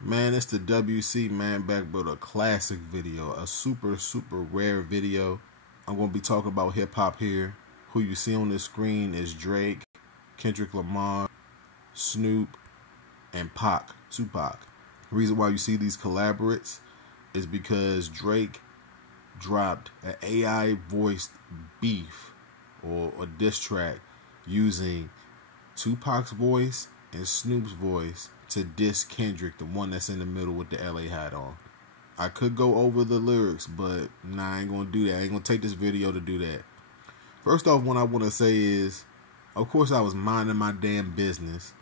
Man, it's the WC, man, back with a classic video, a super rare video. I'm going to be talking about hip-hop here. Who you see on the screen is Drake, Kendrick Lamar, Snoop, and Tupac. The reason why you see these collaborates is because Drake dropped an AI-voiced beef or a diss track using Tupac's voice and Snoop's voice to diss Kendrick, the one that's in the middle with the LA hat on. I could go over the lyrics, but nah, I ain't gonna do that. I ain't gonna take this video to do that. First off, what I want to say is, of course, I was minding my damn business.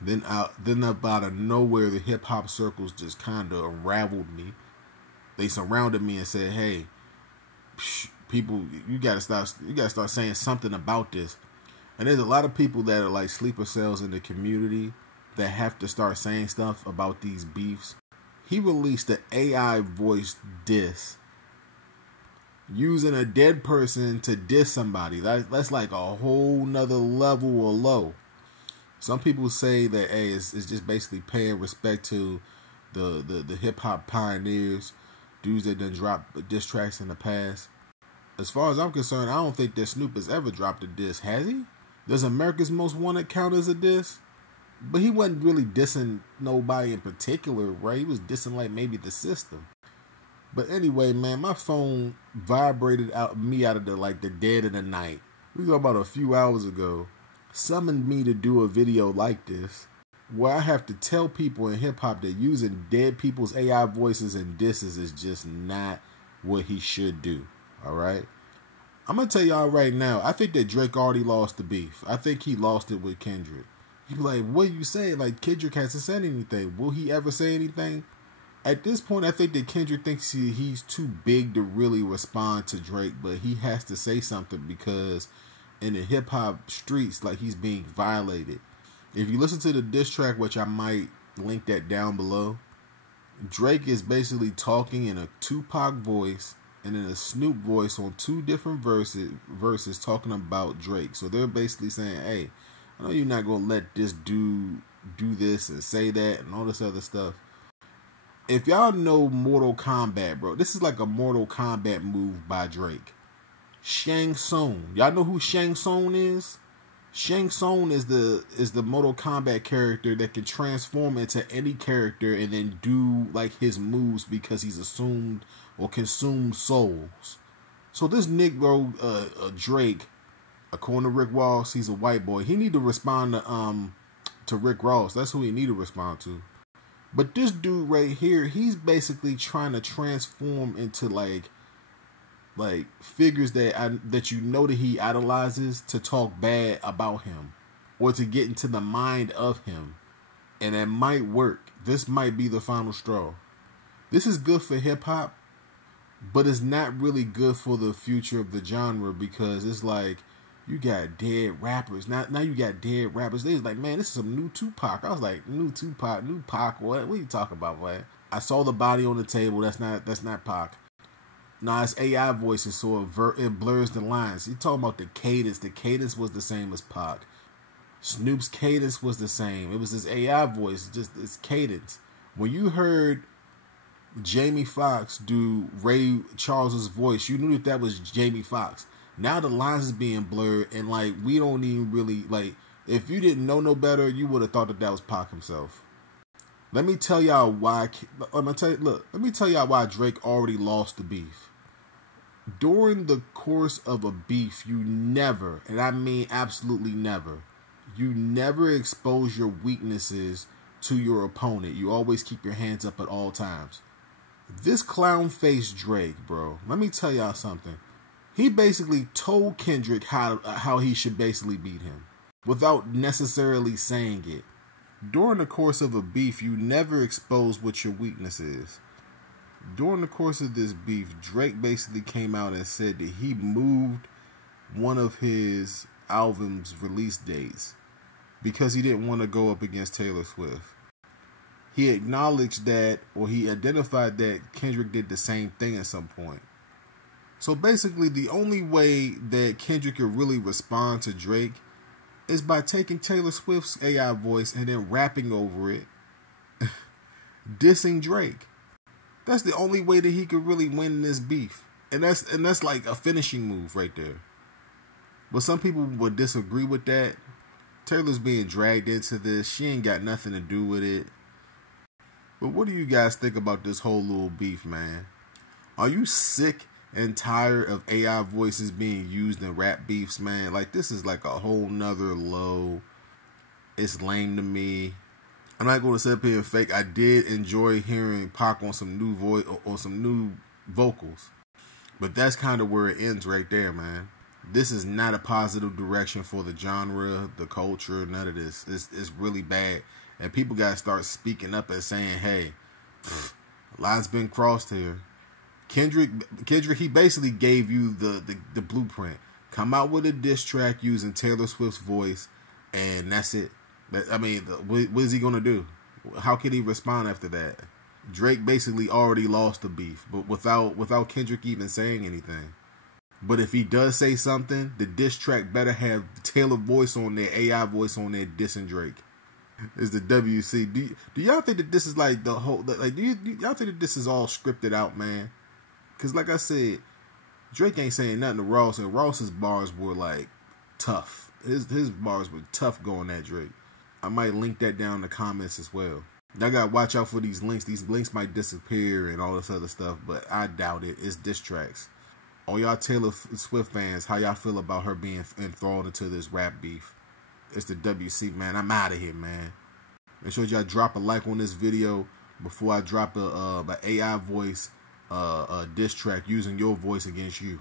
Then up out of nowhere, the hip hop circles just kind of unraveled me. They surrounded me and said, "Hey, people, you gotta start saying something about this." And there's a lot of people that are like sleeper cells in the community that have to start saying stuff about these beefs. He released the AI voice diss using a dead person to diss somebody. That's like a whole nother level of low. Some people say that, hey, it's just basically paying respect to the hip hop pioneers, dudes that done dropped diss tracks in the past. As far as I'm concerned, I don't think that Snoop has ever dropped a diss, has he? Does America's Most Wanted count as a diss? But he wasn't really dissing nobody in particular, right? He was dissing like maybe the system. But anyway, man, my phone vibrated me out of the dead of the night. We talking about a few hours ago. Summoned me to do a video like this, where I have to tell people in hip hop that using dead people's AI voices and disses is just not what he should do. All right. I'm gonna tell y'all right now, I think that Drake already lost the beef. I think he lost it with Kendrick. You be like, what you say? Like, Kendrick hasn't said anything. Will he ever say anything? At this point, I think that Kendrick thinks he's too big to really respond to Drake, but he has to say something because in the hip hop streets, like, he's being violated. If you listen to the diss track, which I might link that down below, Drake is basically talking in a Tupac voice and in a Snoop voice on two different verses talking about Drake. So they're basically saying, hey, I know you're not going to let this dude do this and say that and all this other stuff. If y'all know Mortal Kombat, bro, this is like a Mortal Kombat move by Drake. Shang Tsung. Y'all know who Shang Tsung is? Shang Tsung is the Mortal Kombat character that can transform into any character and then do like his moves because he's assumed or consumed souls. So this Negro, Drake, according to Rick Ross, he's a white boy. He need to respond to Rick Ross. That's who he need to respond to. But this dude right here, he's basically trying to transform into like figures that you know that he idolizes to talk bad about him or to get into the mind of him. And it might work. This might be the final straw. This is good for hip hop, but it's not really good for the future of the genre because it's like you got dead rappers. Now you got dead rappers. They was like, man, this is some new Tupac. I was like, new Tupac, new Pac. What are you talking about, boy? I saw the body on the table. That's not Pac. Nah, it's AI voices, so it blurs the lines. You talking about the cadence. The cadence was the same as Pac. Snoop's cadence was the same. It was his AI voice, just its cadence. When you heard Jamie Foxx do Ray Charles's voice, you knew that was Jamie Foxx. Now the lines is being blurred, and like we don't even really like. If you didn't know no better, you would have thought that was Pac himself. Let me tell y'all why. Let me tell y'all why Drake already lost the beef. During the course of a beef, you never, and I mean absolutely never, you never expose your weaknesses to your opponent. You always keep your hands up at all times. This clown-faced Drake, bro, let me tell y'all something. He basically told Kendrick how he should basically beat him without necessarily saying it. During the course of a beef, you never expose what your weakness is. During the course of this beef, Drake basically came out and said that he moved one of his album's release dates because he didn't want to go up against Taylor Swift. He acknowledged that, or he identified that Kendrick did the same thing at some point. So basically, the only way that Kendrick could really respond to Drake is by taking Taylor Swift's AI voice and then rapping over it dissing Drake. That's the only way that he could really win this beef. And that's like a finishing move right there. But some people would disagree with that. Taylor's being dragged into this. She ain't got nothing to do with it. But what do you guys think about this whole little beef, man? Are you sick and tired of AI voices being used in rap beefs, man? Like, this is like a whole nother low. It's lame to me. I'm not going to sit up here and fake. I did enjoy hearing Pac on some new voice or some new vocals. But that's kind of where it ends right there, man. This is not a positive direction for the genre, the culture, none of this. It's really bad. And people got to start speaking up and saying, hey, line's been crossed here. Kendrick, he basically gave you the blueprint. Come out with a diss track using Taylor Swift's voice, and that's it. I mean, what is he going to do? How can he respond after that? Drake basically already lost the beef, but without Kendrick even saying anything. But if he does say something, the diss track better have Taylor voice on there, AI voice on there, dissing Drake. Is the WC. Do y'all think that this is like the whole, like, do y'all think that this is all scripted out, man? Because like I said, Drake ain't saying nothing to Ross, and Ross's bars were like tough. His bars were tough going at Drake. I might link that down in the comments as well. Y'all gotta watch out for these links. These links might disappear and all this other stuff, but I doubt it. It's diss tracks. All y'all Taylor Swift fans, how y'all feel about her being enthralled into this rap beef? It's the WC, man. I'm out of here, man. Make sure y'all drop a like on this video before I drop a AI voice diss track using your voice against you.